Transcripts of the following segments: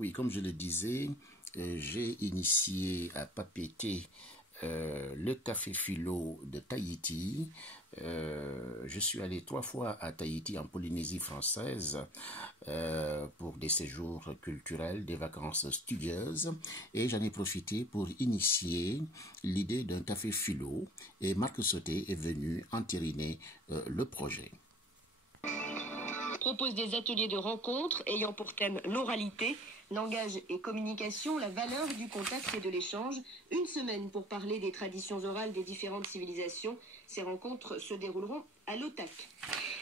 Oui, comme je le disais, j'ai initié à Papeete le café philo de Tahiti. Je suis allé 3 fois à Tahiti en Polynésie française pour des séjours culturels, des vacances studieuses, et j'en ai profité pour initier l'idée d'un café philo, et Marc Sauté est venu entériner le projet. Propose des ateliers de rencontres ayant pour thème l'oralité, langage et communication, la valeur du contact et de l'échange. Une semaine pour parler des traditions orales des différentes civilisations. Ces rencontres se dérouleront à l'OTAC.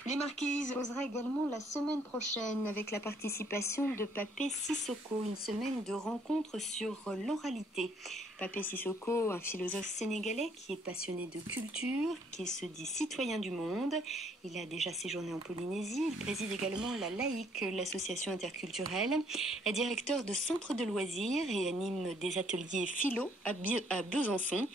Les Marquises posera également la semaine prochaine avec la participation de Papé Sissoko, une semaine de rencontres sur l'oralité. Papé Sissoko, un philosophe sénégalais qui est passionné de culture, qui se dit citoyen du monde. Il a déjà séjourné en Polynésie. Il préside également la Laïque, l'association interculturelle, est directeur de centres de loisirs et anime des ateliers philo à Besançon.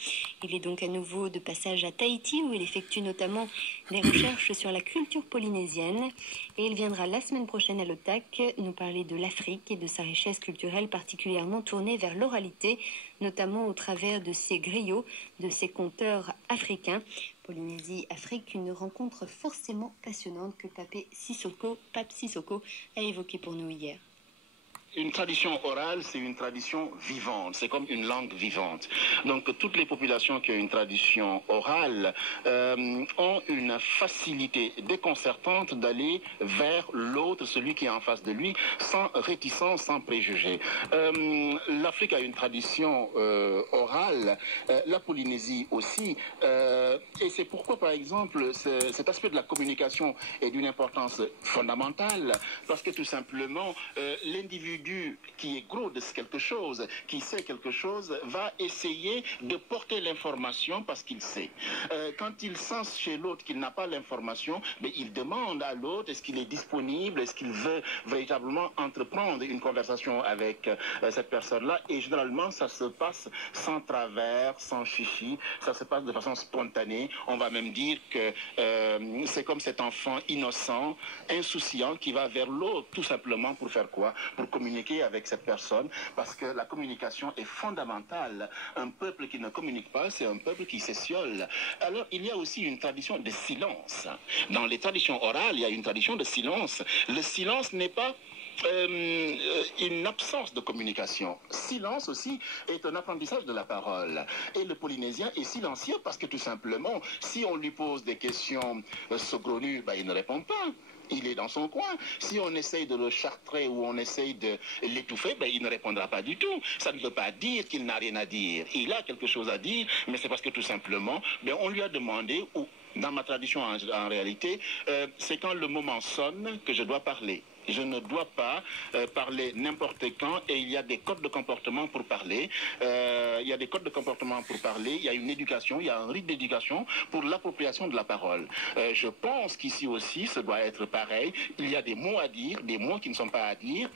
Il est donc à nouveau de passage à Tahiti où il effectue notamment des recherches sur la culture polynésienne. Et il viendra la semaine prochaine à l'OTAC nous parler de l'Afrique et de sa richesse culturelle particulièrement tournée vers l'oralité, notamment au travers de ses griots, de ses conteurs africains. Polynésie-Afrique, une rencontre forcément passionnante que Pape Sissoko a évoquée pour nous hier. Une tradition orale, c'est une tradition vivante, c'est comme une langue vivante. Donc toutes les populations qui ont une tradition orale ont une facilité déconcertante d'aller vers l'autre, celui qui est en face de lui, sans réticence, sans préjugés. L'Afrique a une tradition orale, la Polynésie aussi, et c'est pourquoi par exemple cet aspect de la communication est d'une importance fondamentale, parce que tout simplement l'individu qui est gros de quelque chose, qui sait quelque chose, va essayer de porter l'information parce qu'il sait. Quand il sent chez l'autre qu'il n'a pas l'information, mais il demande à l'autre est-ce qu'il est disponible, est-ce qu'il veut véritablement entreprendre une conversation avec cette personne-là, et généralement ça se passe sans travers, sans chichi, ça se passe de façon spontanée. On va même dire que c'est comme cet enfant innocent, insouciant, qui va vers l'autre tout simplement pour faire quoi? Pour communiquer avec cette personne, parce que la communication est fondamentale. Un peuple qui ne communique pas, c'est un peuple qui s'étiole. Alors, il y a aussi une tradition de silence. Dans les traditions orales, il y a une tradition de silence. Le silence n'est pas une absence de communication. Silence aussi est un apprentissage de la parole. Et le polynésien est silencieux parce que tout simplement, si on lui pose des questions saugrenues, il ne répond pas. Il est dans son coin. Si on essaye de le chartrer ou on essaye de l'étouffer, il ne répondra pas du tout. Ça ne veut pas dire qu'il n'a rien à dire. Il a quelque chose à dire, mais c'est parce que tout simplement, on lui a demandé, ou dans ma tradition en réalité, c'est quand le moment sonne que je dois parler. Je ne dois pas parler n'importe quand, et il y a des codes de comportement pour parler. Il y a des codes de comportement pour parler, il y a une éducation, il y a un rythme d'éducation pour l'appropriation de la parole. Je pense qu'ici aussi, ce doit être pareil. Il y a des mots à dire, des mots qui ne sont pas à dire.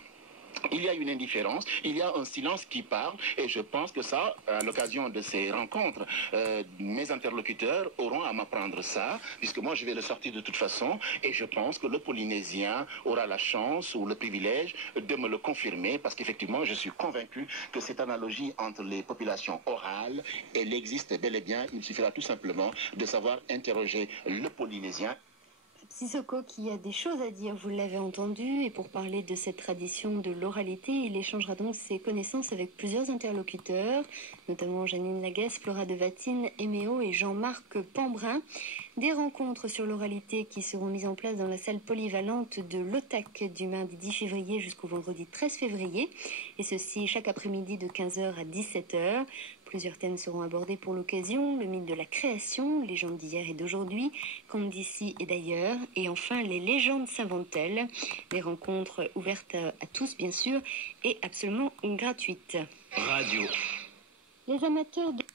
Il y a une indifférence, il y a un silence qui parle, et je pense que ça, à l'occasion de ces rencontres, mes interlocuteurs auront à m'apprendre ça, puisque moi je vais le sortir de toute façon, et je pense que le Polynésien aura la chance ou le privilège de me le confirmer, parce qu'effectivement je suis convaincu que cette analogie entre les populations orales, elle existe bel et bien. Il suffira tout simplement de savoir interroger le Polynésien. Sissoko qui a des choses à dire, vous l'avez entendu, et pour parler de cette tradition de l'oralité, il échangera donc ses connaissances avec plusieurs interlocuteurs, notamment Janine Laguesse, Flora de Vatine, Eméo et Jean-Marc Pambrin. Des rencontres sur l'oralité qui seront mises en place dans la salle polyvalente de l'OTAC du mardi 10 février jusqu'au vendredi 13 février, et ceci chaque après-midi de 15h à 17h. Plusieurs thèmes seront abordés pour l'occasion, le mythe de la création, légendes d'hier et d'aujourd'hui, contes d'ici et d'ailleurs, et enfin les légendes s'inventent-elles. Des rencontres ouvertes à tous bien sûr et absolument gratuites. Radio. Les amateurs de